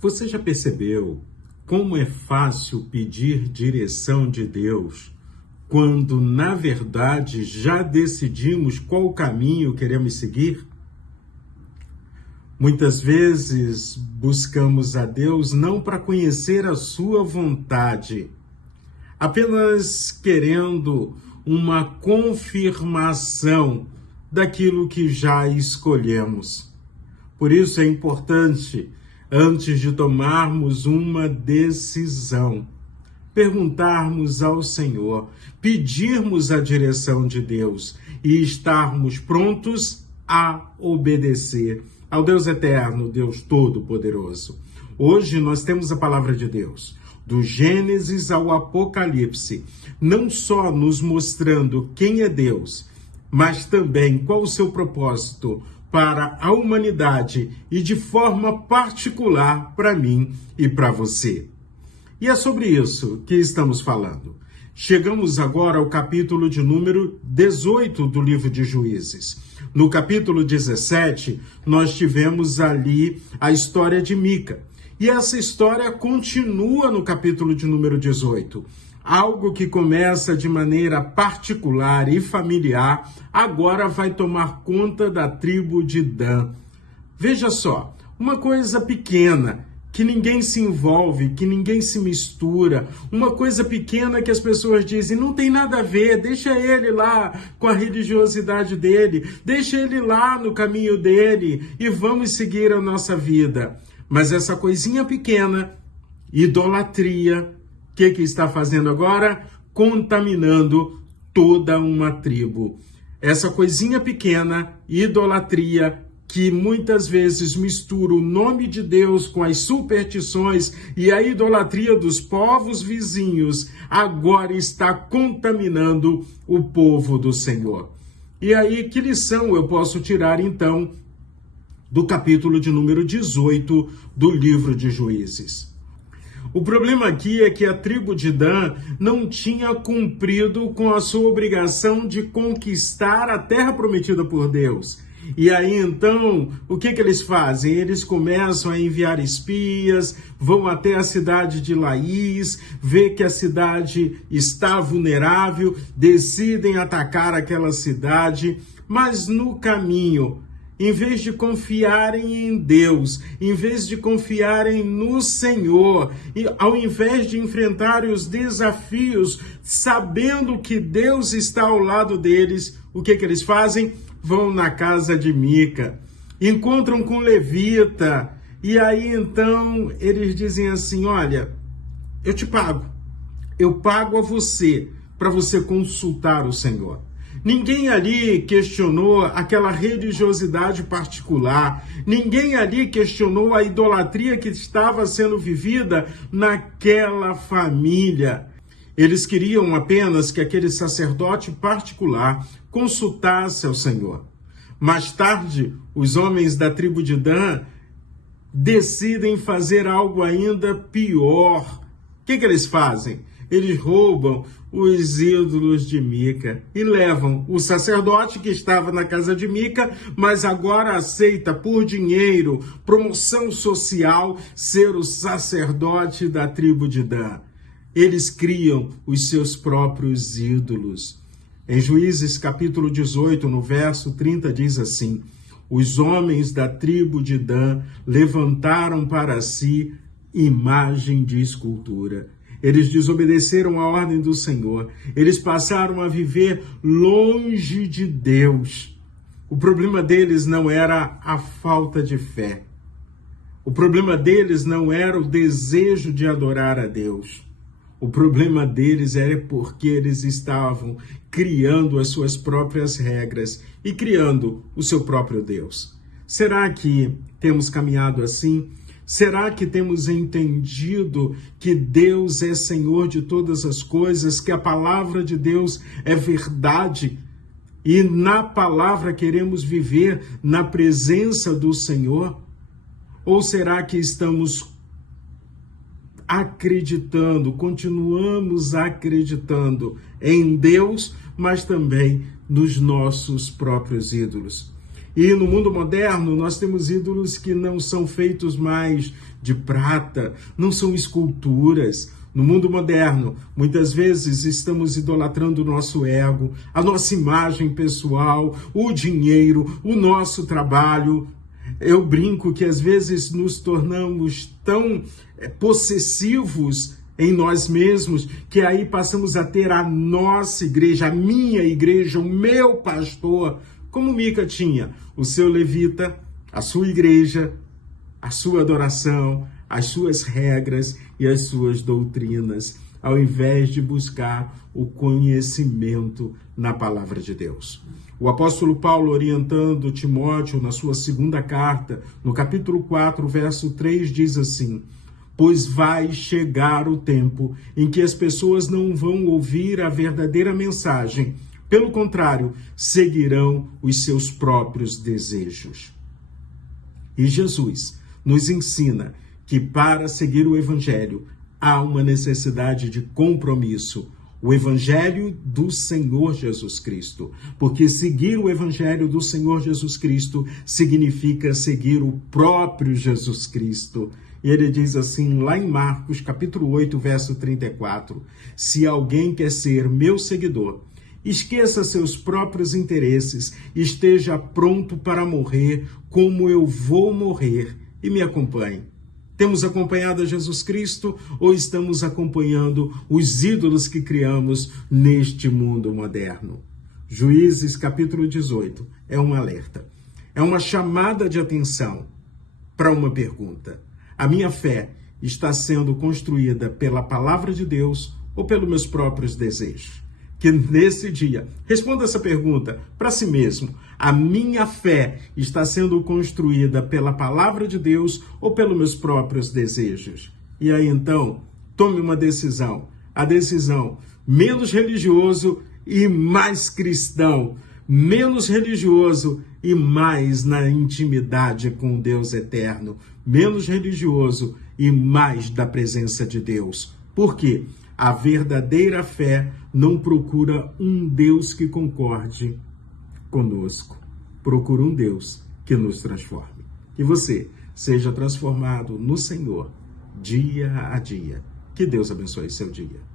Você já percebeu como é fácil pedir direção de Deus quando, na verdade, já decidimos qual caminho queremos seguir? Muitas vezes buscamos a Deus não para conhecer a sua vontade, apenas querendo uma confirmação daquilo que já escolhemos. Por isso é importante, antes de tomarmos uma decisão, perguntarmos ao Senhor, pedirmos a direção de Deus e estarmos prontos a obedecer ao Deus eterno, Deus todo-poderoso. Hoje nós temos a palavra de Deus, do Gênesis ao Apocalipse, não só nos mostrando quem é Deus, mas também qual o seu propósito para a humanidade e de forma particular para mim e para você. E é sobre isso que estamos falando. Chegamos agora ao capítulo de número 18 do livro de Juízes. No capítulo 17, nós tivemos ali a história de Mica. E essa história continua no capítulo de número 18. Algo que começa de maneira particular e familiar, agora vai tomar conta da tribo de Dan. Veja só, uma coisa pequena, que ninguém se envolve, que ninguém se mistura, uma coisa pequena que as pessoas dizem, não tem nada a ver, deixa ele lá com a religiosidade dele, deixa ele lá no caminho dele e vamos seguir a nossa vida. Mas essa coisinha pequena, idolatria, o que está fazendo agora? Contaminando toda uma tribo. Essa coisinha pequena, idolatria, que muitas vezes mistura o nome de Deus com as superstições e a idolatria dos povos vizinhos, agora está contaminando o povo do Senhor. E aí, que lição eu posso tirar, então, do capítulo de número 18 do livro de Juízes? O problema aqui é que a tribo de Dan não tinha cumprido com a sua obrigação de conquistar a terra prometida por Deus. E aí, então, o que eles fazem? Eles começam a enviar espias, vão até a cidade de Laís, vê que a cidade está vulnerável, decidem atacar aquela cidade, mas no caminho, em vez de confiarem em Deus, em vez de confiarem no Senhor, e ao invés de enfrentarem os desafios, sabendo que Deus está ao lado deles, o que eles fazem? Vão na casa de Mica, encontram com Levita, e aí então eles dizem assim, olha, eu pago a você para você consultar o Senhor. Ninguém ali questionou aquela religiosidade particular, ninguém ali questionou a idolatria que estava sendo vivida naquela família. Eles queriam apenas que aquele sacerdote particular consultasse ao Senhor. Mais tarde, os homens da tribo de Dan decidem fazer algo ainda pior. O que eles fazem? Eles roubam os ídolos de Mica e levam o sacerdote que estava na casa de Mica, mas agora aceita por dinheiro, promoção social, ser o sacerdote da tribo de Dan. Eles criam os seus próprios ídolos. Em Juízes capítulo 18, no verso 30, diz assim, os homens da tribo de Dan levantaram para si imagem de escultura. Eles desobedeceram a ordem do Senhor. Eles passaram a viver longe de Deus. O problema deles não era a falta de fé. O problema deles não era o desejo de adorar a Deus. O problema deles era porque eles estavam criando as suas próprias regras e criando o seu próprio Deus. Será que temos caminhado assim? Será que temos entendido que Deus é Senhor de todas as coisas, que a palavra de Deus é verdade e na palavra queremos viver na presença do Senhor? Ou será que estamos acreditando, continuamos acreditando em Deus, mas também nos nossos próprios ídolos? E no mundo moderno, nós temos ídolos que não são feitos mais de prata, não são esculturas. No mundo moderno, muitas vezes estamos idolatrando o nosso ego, a nossa imagem pessoal, o dinheiro, o nosso trabalho. Eu brinco que às vezes nos tornamos tão possessivos em nós mesmos, que aí passamos a ter a nossa igreja, a minha igreja, o meu pastor, como Mica tinha, o seu levita, a sua igreja, a sua adoração, as suas regras e as suas doutrinas, ao invés de buscar o conhecimento na palavra de Deus. O apóstolo Paulo, orientando Timóteo na sua segunda carta, no capítulo 4, verso 3, diz assim: pois vai chegar o tempo em que as pessoas não vão ouvir a verdadeira mensagem. Pelo contrário, seguirão os seus próprios desejos. E Jesus nos ensina que para seguir o Evangelho há uma necessidade de compromisso. O Evangelho do Senhor Jesus Cristo. Porque seguir o Evangelho do Senhor Jesus Cristo significa seguir o próprio Jesus Cristo. E ele diz assim, lá em Marcos, capítulo 8, verso 34, se alguém quer ser meu seguidor, esqueça seus próprios interesses, esteja pronto para morrer como eu vou morrer e me acompanhe. Temos acompanhado a Jesus Cristo ou estamos acompanhando os ídolos que criamos neste mundo moderno? Juízes, capítulo 18, é um alerta. É uma chamada de atenção para uma pergunta. A minha fé está sendo construída pela palavra de Deus ou pelos meus próprios desejos? Que nesse dia, responda essa pergunta para si mesmo. A minha fé está sendo construída pela palavra de Deus ou pelos meus próprios desejos? E aí então, tome uma decisão. A decisão menos religioso e mais cristão. Menos religioso e mais na intimidade com Deus eterno. Menos religioso e mais da presença de Deus. Por quê? A verdadeira fé não procura um Deus que concorde conosco. Procura um Deus que nos transforme. Que você seja transformado no Senhor dia a dia. Que Deus abençoe seu dia.